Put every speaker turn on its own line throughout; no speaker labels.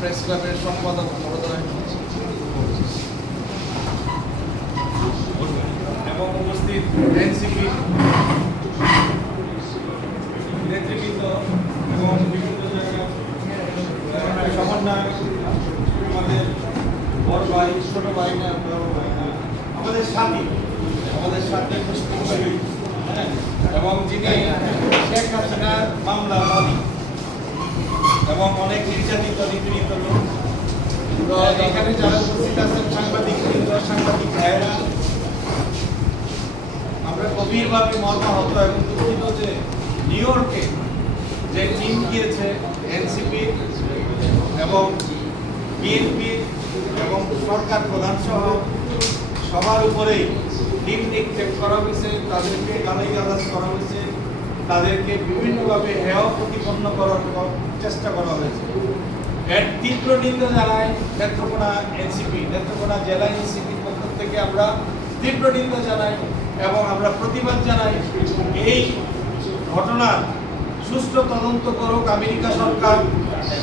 Press ক্লাবের সম্পাদক এবং উপস্থিত এনসিপি, নেতৃবৃন্দ এবং বিভিন্ন জায়গায় সমন্বয় আমাদের বড় ভাই, ছোট ভাই না, বড় ভাই না, আমাদের সাথী, আমাদের সাথে হ্যাঁ এবং যিনি শেখ হাসিনার মামলা এবং অনেক নির্যাতিত, নিপীড়িত লোক। এখানে যারা উপস্থিত আছেন, সাংবাদিক সাংবাদিক ভাইয়েরা, আমরা গভীরভাবে মর্মাহত এবং দুঃখিত যে নিউ ইয়র্কে যে টিম গিয়েছে, এনসিপি এবং বিএনপি এবং সরকার প্রধান সহ সবার উপরেই টিম নিক্ষেপ করা হয়েছে, তাদেরকে গালাই গালাজ করা হয়েছে। তাদেরকে বিভিন্নভাবে হেয় প্রতিপন্ন করার চেষ্টা করা হয়েছে। এর তীব্র নিন্দা জানায় নেত্রকোনা এনসিপি। নেত্রকোনা জেলা এনসিপির পক্ষ থেকে আমরা তীব্র নিন্দা জানাই এবং আমরা প্রতিবাদ জানাই এই ঘটনার সুষ্ঠু তদন্ত করুক আমেরিকা সরকার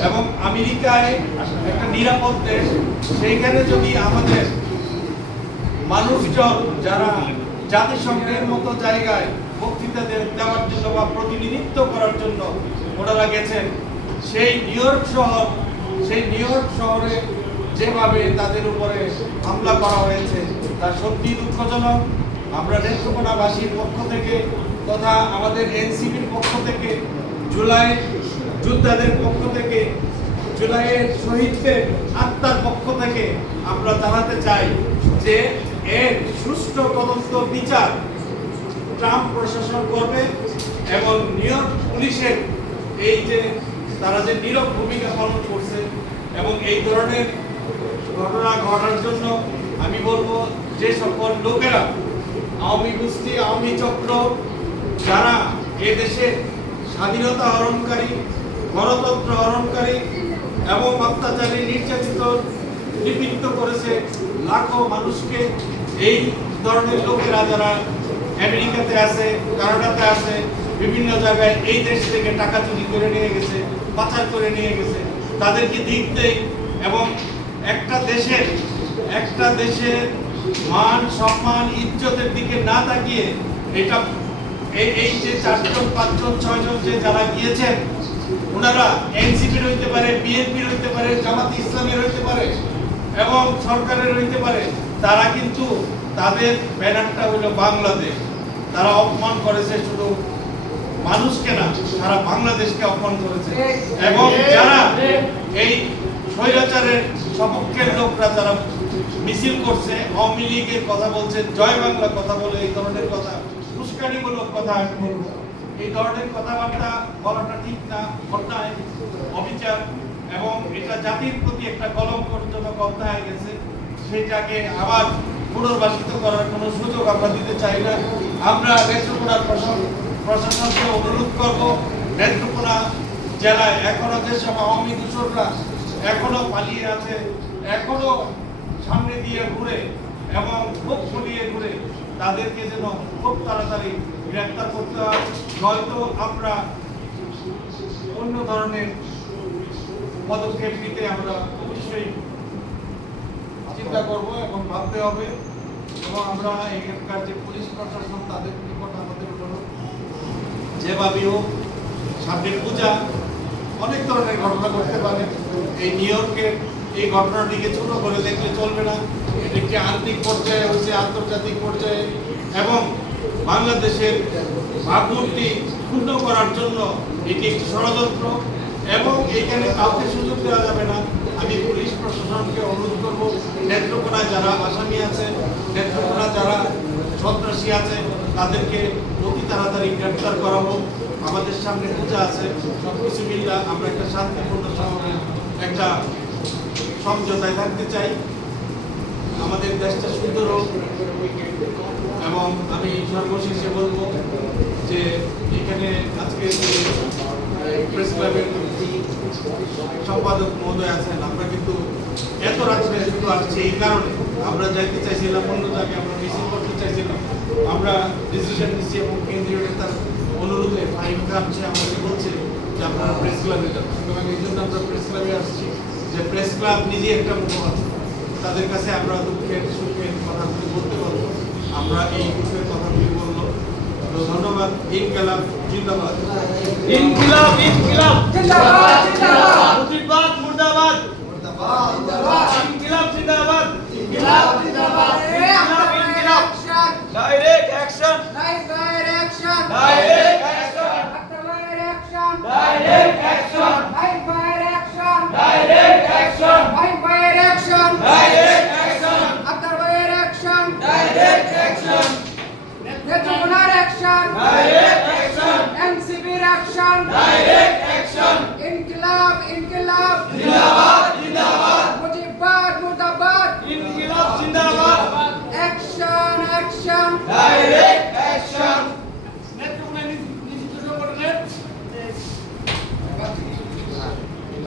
এবং আমেরিকায় একটা নিরাপদ দেশ। সেইখানে যদি আমাদের মানুষজন যারা জাতিসংঘের মতো জায়গায় বক্তৃতা দেওয়ার জন্য বা প্রতিনিধিত্ব করার জন্য ওনারা গেছেন সেই নিউ ইয়র্ক শহর সেই নিউ ইয়র্ক শহরে যেভাবে তাদের উপরে হামলা করা হয়েছে, তা সত্যি দুঃখজনক। আমরা নেত্রকোনাবাসীর পক্ষ থেকে তথা আমাদের এনসিপির পক্ষ থেকে, জুলাই যোদ্ধাদের পক্ষ থেকে, জুলাইয়ের শহীদদের আত্মার পক্ষ থেকে আমরা জানাতে চাই যে এর সুষ্ঠু তদন্ত বিচার ট্রাম্প প্রশাসন করবে এবং নিউ পুলিশের এই যে তারা যে নীরব ভূমিকা পালন করছে এবং এই ধরনের ঘটনা ঘটার জন্য আমি বলব যে সকল লোকেরা, আওয়ামী গোষ্ঠী, আওয়ামী চক্র, যারা এ দেশে স্বাধীনতা হরণকারী, গণতন্ত্র হরণকারী এবং অত্যাচারী নির্যাতিত, নিপীড়িত করেছে লাখো মানুষকে, এই ধরনের লোকেরা যারা আমেরিকাতে আছে, কানাডাতে আছে, বিভিন্ন জায়গায় এই দেশ থেকে টাকা চুরি করে নিয়ে গেছে, পাচার করে নিয়ে গেছে। তাদেরকে দেয় এবং একটা দেশের একটা দেশের মান, সম্মান, ইজ্জতের দিকে না তাকিয়ে এটা এই এই যে চারজন, পাঁচজন, ছয়জন যে যারা গিয়েছেন, ওনারা এনসিপির হইতে পারে বিএনপির হইতে পারে, জামাত ইসলামের হইতে পারে এবং সরকারের হইতে পারে, তারা কিন্তু তাদের ব্যানারটা হলো বাংলাদেশ। তারা অপমান করেছে শুধু মানুষকে না, সারা বাংলাদেশকে অপমান করেছে। এবং যারা এই স্বৈরাচারের সপক্ষের লোকরা যারা মিছিল করছে, আওয়ামী লীগের কথা বলছে, জয় বাংলা কথা বলে, এই ধরনের কথা, উস্কানিমূলক কথা এই ধরনের কথাবার্তা বলাটা ঠিক না, অন্যায়, অবিচার, এবং এটা জাতির প্রতি একটা কলঙ্কজনক অধ্যায় গেছে। সেটাকে আবার পুনর্বাসিত করার কোনো সুযোগ আমরা দিতে চাই না। আমরা প্রশাসন প্রশাসনকে অনুরোধ করব, নেত্রকোনা জেলায় এখনও যেসব আওয়ামী দূষকরা এখনও পালিয়ে আছে, এখনও সামনে দিয়ে ঘুরে এবং খুব ফুলিয়ে ঘুরে তাদেরকে যেন খুব তাড়াতাড়ি গ্রেপ্তার করতে হয়। নয়তো আমরা অন্য ধরনের পদক্ষেপ নিতে আমরা অবশ্যই চিন্তা করব এবং ভাবতে হবে। এবং আমরা এখানকার যে পুলিশ প্রশাসন, তাদের নিকট আমাদের অনুরোধ যেভাবেই হোক সামনের পূজা, অনেক ধরনের ঘটনা ঘটতে পারে। এই নিউ এই ঘটনাটিকে ছোট করে দেখলে চলবে না। এটি একটি আন্তরিক পর্যায়ে হয়েছে আন্তর্জাতিক পর্যায়ে। এবং বাংলাদেশের ভাবমূর্তি ক্ষুণ্ণ করার জন্য এটি একটি ষড়যন্ত্র। এবং এখানে কাউকে সুযোগ দেওয়া যাবে না। আমি পুলিশ প্রশাসনকে অনুরোধ করব নেত্রকোনায় যারা আসামি আছে, নেত্রকোনা যারা সন্ত্রাসী আছে, তাদেরকে অতি তাড়াতাড়ি গ্রেপ্তার করা হোক। আমাদের সামনে পূজা আছে। সব কিছু মিল্লা আমরা একটা শান্তিপূর্ণ একটা সমঝোতায় থাকতে চাই। আমাদের দেশটা সুন্দর হোক এবং আমি সর্বশেষে বলব যে এখানে আজকে প্রেস ক্লাবের সম্পাদক মহোদয় আছেন, আমরা কিন্তু এত রাত্রে শুধু এই কারণে। আমরা যাইতে চাইছিলাম অন্য জায়গায় আমরা মিছিল করতে চাইছিলাম। আমরা ডিসিশন নিচ্ছি এবং কেন্দ্রীয় নেতার অনুরোধে আমাদের বলছে যে আপনারা প্রেস ক্লাবে যান। এই জন্য আমরা প্রেস ক্লাবে আসছি। যে প্রেস ক্লাব নিজে একটা মুখপাত্র তাদের কাছে আমরা দুঃখের সুখের কথাগুলি বলতে পারব। আমরা এই দুঃখের কথাগুলি তো ধন্যবাদ ইনকালাব জিন্দাবাদ।
ইনকিলাব ইনকিলাব।
জিন্দাবাদ জিন্দাবাদ।
Direct